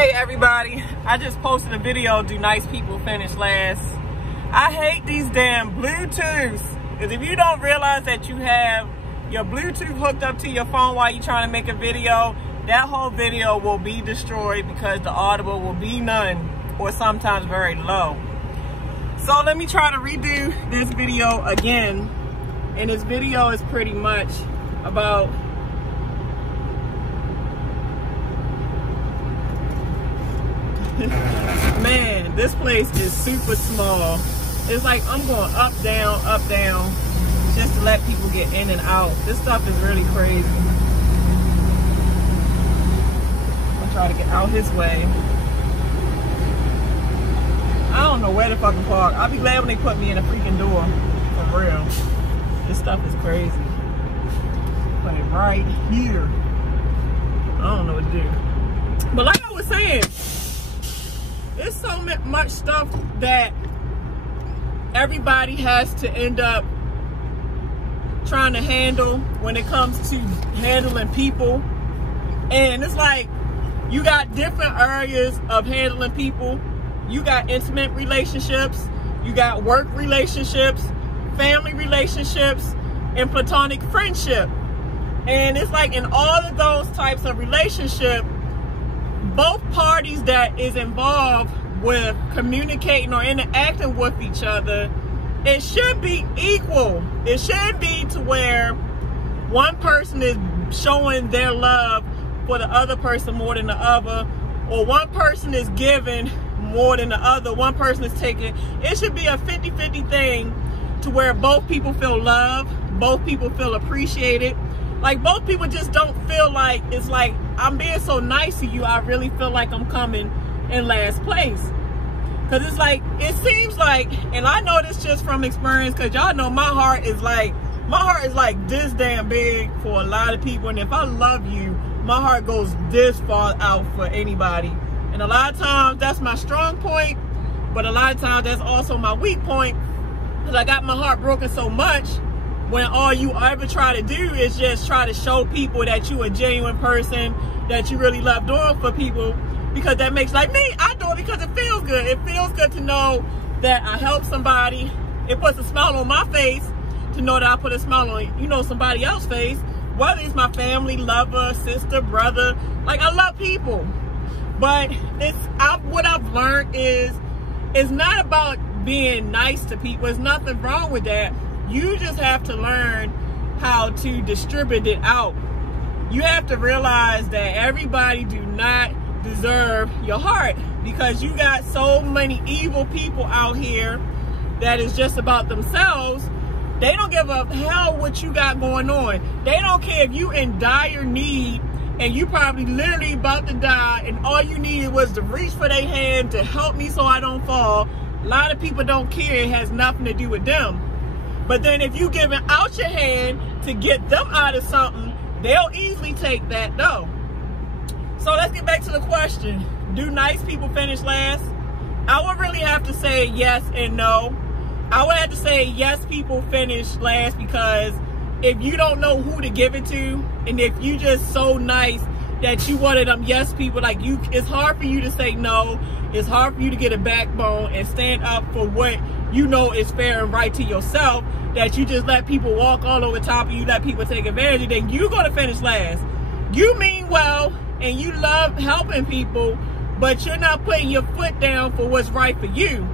Hey everybody, I just posted a video, do nice people finish last? I hate these damn Bluetooths, because if you don't realize that you have your Bluetooth hooked up to your phone while you're trying to make a video, that whole video will be destroyed because the audible will be none or sometimes very low. So let me try to redo this video again, and this video is pretty much about man, this place is super small. It's like I'm going up, down, just to let people get in and out. This stuff is really crazy. I'll try to get out his way. I don't know where to fucking park. I'll be glad when they put me in a freaking door. For real. This stuff is crazy. Put it right here. I don't know what to do. But like I was saying, there's so much stuff that everybody has to end up trying to handle when it comes to handling people. And it's like, you got different areas of handling people. You got intimate relationships, you got work relationships, family relationships, and platonic friendship. And it's like in all of those types of relationships, both parties that is involved with communicating or interacting with each other, it should be equal. It should be to where one person is showing their love for the other person more than the other, or one person is giving more than the other, one person is taking. It should be a 50-50 thing to where both people feel loved, both people feel appreciated. Like, both people just don't feel like, it's like, I'm being so nice to you, I really feel like I'm coming in last place. Because it's like, it seems like, and I know this just from experience, because y'all know my heart is like this damn big for a lot of people. And if I love you, my heart goes this far out for anybody. And a lot of times, that's my strong point, but a lot of times, that's also my weak point. Because I got my heart broken so much, when all you ever try to do is just try to show people that you a genuine person, that you really love doing for people, because that makes, like me, I do it because it feels good. It feels good to know that I help somebody. It puts a smile on my face to know that I put a smile on, you know, somebody else's face, whether it's my family, lover, sister, brother. Like, I love people. But what I've learned is, it's not about being nice to people. There's nothing wrong with that. You just have to learn how to distribute it out. You have to realize that everybody do not deserve your heart, because you got so many evil people out here that is just about themselves. They don't give a hell what you got going on. They don't care if you in dire need and you probably literally about to die and all you needed was to reach for their hand to help me so I don't fall. A lot of people don't care. It has nothing to do with them. But then if you giving out your hand to get them out of something, they'll easily take that though. So let's get back to the question. Do nice people finish last? I would really have to say yes and no. I would have to say yes, people finish last, because if you don't know who to give it to, and if you just so nice that you one of them yes people, like you, it's hard for you to say no. It's hard for you to get a backbone and stand up for what you know is fair and right to yourself, that you just let people walk all over top of you, let people take advantage of, then you're going to finish last. You mean well, and you love helping people, but you're not putting your foot down for what's right for you.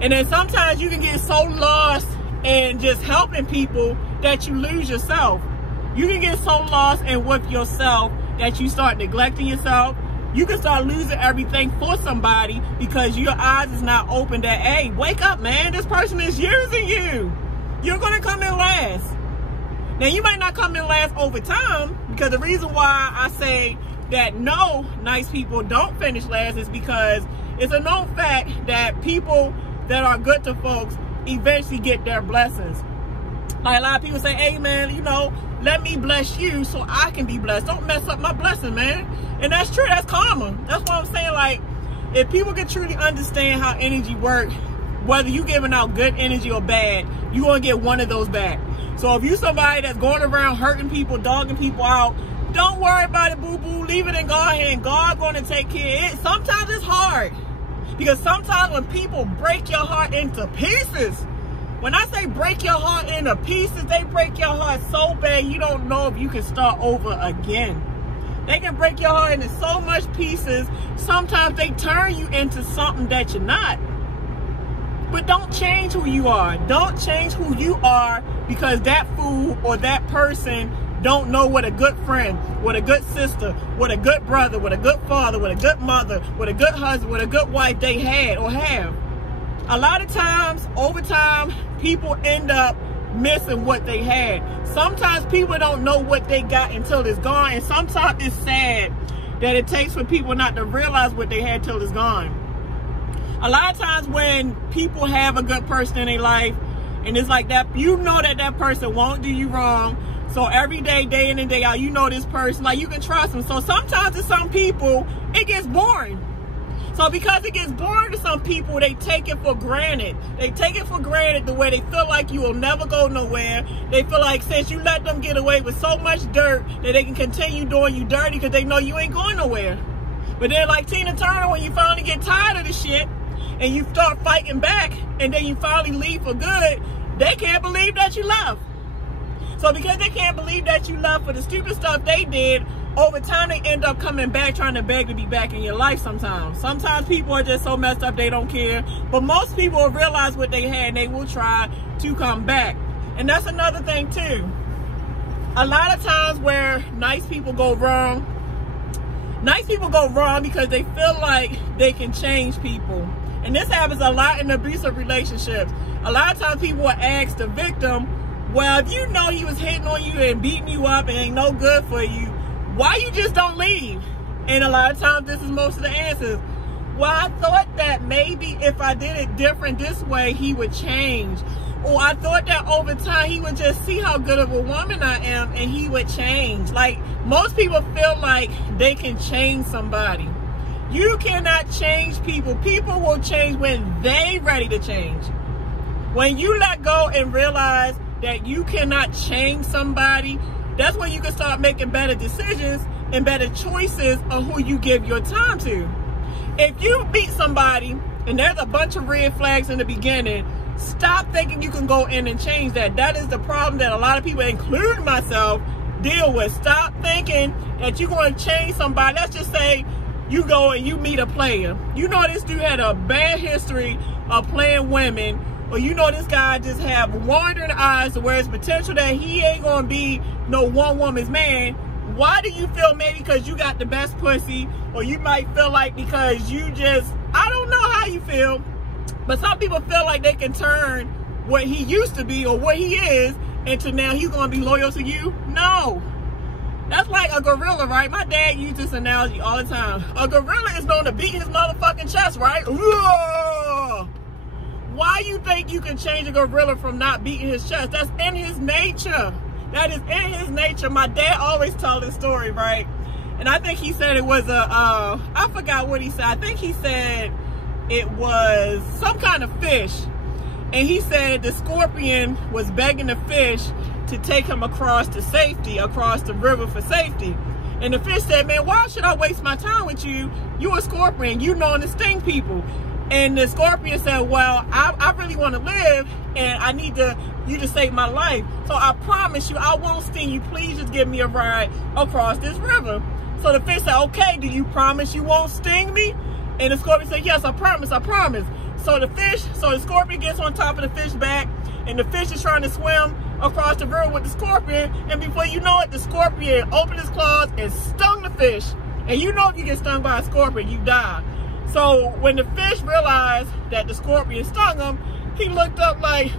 And then sometimes you can get so lost in just helping people that you lose yourself. You can get so lost in with yourself that you start neglecting yourself. You can start losing everything for somebody because your eyes is not open that, hey, wake up, man. This person is using you. You're going to come in last. Now, you might not come in last over time, because the reason why I say that no, nice people don't finish last is because it's a known fact that people that are good to folks eventually get their blessings. Like a lot of people say, hey, man, you know, let me bless you so I can be blessed. Don't mess up my blessing, man. And that's true. That's karma. That's what I'm saying. Like, if people can truly understand how energy works, whether you giving out good energy or bad, you're going to get one of those back. So if you somebody that's going around hurting people, dogging people out, Don't worry about it, boo-boo. Leave it in God's hand. God gonna take care of it. Sometimes it's hard. Because sometimes when people break your heart into pieces, when I say break your heart into pieces, they break your heart so bad you don't know if you can start over again. They can break your heart into so much pieces, sometimes they turn you into something that you're not. But don't change who you are. Don't change who you are because that fool or that person don't know what a good friend, what a good sister, what a good brother, what a good father, what a good mother, what a good husband, what a good wife they had or have. A lot of times, over time, people end up missing what they had. Sometimes people don't know what they got until it's gone, and sometimes it's sad that it takes for people not to realize what they had till it's gone. A lot of times when people have a good person in their life, and it's like that, you know that that person won't do you wrong. So every day, day in and day out, you know this person, like you can trust them. So sometimes to some people, it gets boring. So because it gets boring to some people, they take it for granted. They take it for granted the way they feel like you will never go nowhere. They feel like since you let them get away with so much dirt that they can continue doing you dirty because they know you ain't going nowhere. But then like Tina Turner, when you finally get tired of the shit and you start fighting back and then you finally leave for good, they can't believe that you left. So because they can't believe that you left for the stupid stuff they did, over time they end up coming back trying to beg to be back in your life sometimes. Sometimes people are just so messed up they don't care. But most people will realize what they had and they will try to come back. And that's another thing too. A lot of times where nice people go wrong because they feel like they can change people. And this happens a lot in abusive relationships. A lot of times people will ask the victim, well, if you know he was hitting on you and beating you up and ain't no good for you, why you just don't leave? And a lot of times this is most of the answers. Well, I thought that maybe if I did it different this way, he would change. Or I thought that over time he would just see how good of a woman I am and he would change. Like, most people feel like they can change somebody. You cannot change people. People will change when they ready to change. When you let go and realize that you cannot change somebody, that's when you can start making better decisions and better choices on who you give your time to. If you beat somebody and there's a bunch of red flags in the beginning, stop thinking you can go in and change that. That is the problem that a lot of people, including myself, deal with. Stop thinking that you're going to change somebody. Let's just say you go and you meet a player. You know this dude had a bad history of playing women, or you know this guy just have wandering eyes to where it's potential that he ain't gonna be no one woman's man. Why do you feel maybe because you got the best pussy, or you might feel like because you just, I don't know how you feel, but some people feel like they can turn what he used to be or what he is into now he's gonna be loyal to you? No. That's like a gorilla, right? My dad used this analogy all the time. A gorilla is known to beat his motherfucking chest, right? Whoa! Why you think you can change a gorilla from not beating his chest? That's in his nature. That is in his nature. My dad always told this story, right? And I think he said it was I forgot what he said. I think he said it was some kind of fish. And he said the scorpion was begging the fish to take him across to safety, across the river for safety. And the fish said, man, why should I waste my time with you? You a scorpion, you know to sting people. And the scorpion said, well, I really want to live and I need you to save my life. So I promise you, I won't sting you. Please just give me a ride across this river. So the fish said, okay, do you promise you won't sting me? And the scorpion said, yes, I promise, I promise. So the scorpion gets on top of the fish back, and the fish is trying to swim across the river with the scorpion. And before you know it, the scorpion opened his claws and stung the fish. And you know if you get stung by a scorpion, you die. So when the fish realized that the scorpion stung him, he looked up like,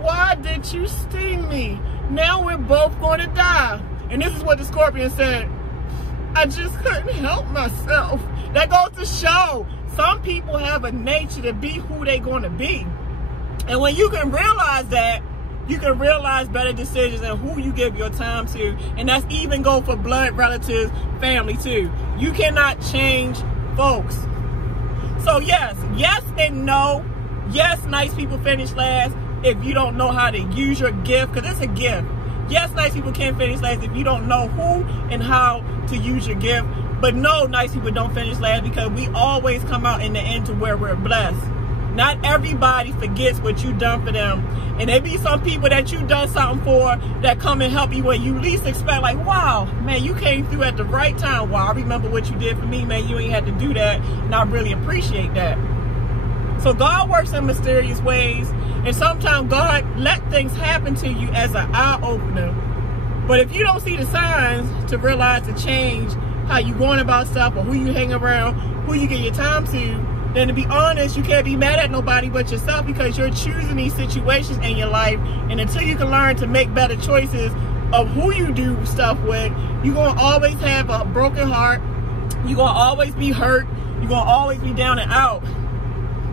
why did you sting me? Now we're both going to die. And this is what the scorpion said, I just couldn't help myself. That goes to show some people have a nature to be who they're going to be. And when you can realize that, you can realize better decisions and who you give your time to. And that's even go for blood relatives, family too. You cannot change folks. So yes and no. Yes, nice people finish last if you don't know how to use your gift, because it's a gift. Yes, nice people can finish last if you don't know who and how to use your gift. But no, nice people don't finish last, because we always come out in the end to where we're blessed. Not everybody forgets what you done for them. And there be some people that you done something for that come and help you when you least expect. Like, wow, man, you came through at the right time. Wow, I remember what you did for me, man. You ain't had to do that. And I really appreciate that. So God works in mysterious ways. And sometimes God let things happen to you as an eye-opener. But if you don't see the signs to realize to change how you going about stuff, or who you hang around, who you give your time to, then to be honest, you can't be mad at nobody but yourself, because you're choosing these situations in your life. And until you can learn to make better choices of who you do stuff with, you're going to always have a broken heart. You're going to always be hurt. You're going to always be down and out.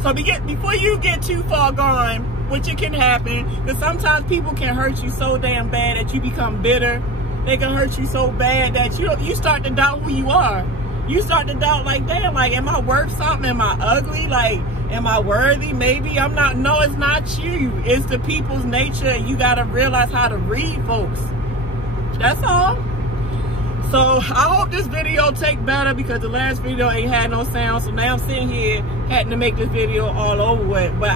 So before you get too far gone, which it can happen, because sometimes people can hurt you so damn bad that you become bitter. They can hurt you so bad that you start to doubt who you are. You start to doubt, like, damn, like, am I worth something? Am I ugly? Like, am I worthy? Maybe I'm not. No, it's not you. It's the people's nature. You got to realize how to read folks. That's all. So I hope this video take better, because the last video ain't had no sound. So now I'm sitting here having to make this video all over with. But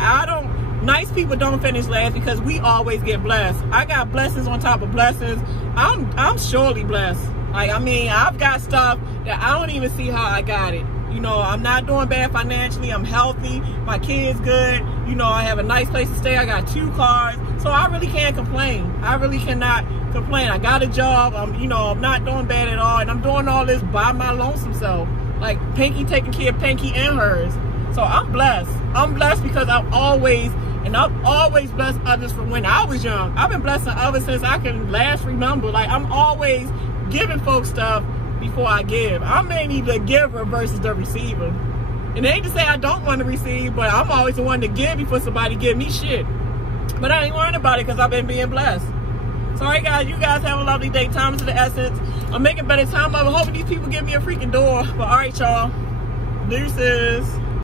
nice people don't finish last, because we always get blessed. I got blessings on top of blessings. I'm surely blessed. Like, I mean, I've got stuff that I don't even see how I got it. You know, I'm not doing bad financially. I'm healthy. My kid's good. You know, I have a nice place to stay. I got 2 cars. So I really can't complain. I really cannot complain. I got a job. I'm not doing bad at all. And I'm doing all this by my lonesome self. Like, Pinky taking care of Pinky and hers. So I'm blessed. I'm blessed because I've always blessed others from when I was young. I've been blessing others since I can last remember. Like, I'm always giving folks stuff before I give. I'm mainly the giver versus the receiver. And it ain't to say I don't want to receive, but I'm always the one to give before somebody give me shit. But I ain't worrying about it, because I've been being blessed. So, alright guys, you guys have a lovely day. Time is of the essence. I'm making better time of it. Hoping these people give me a freaking door. But alright, y'all. Deuces.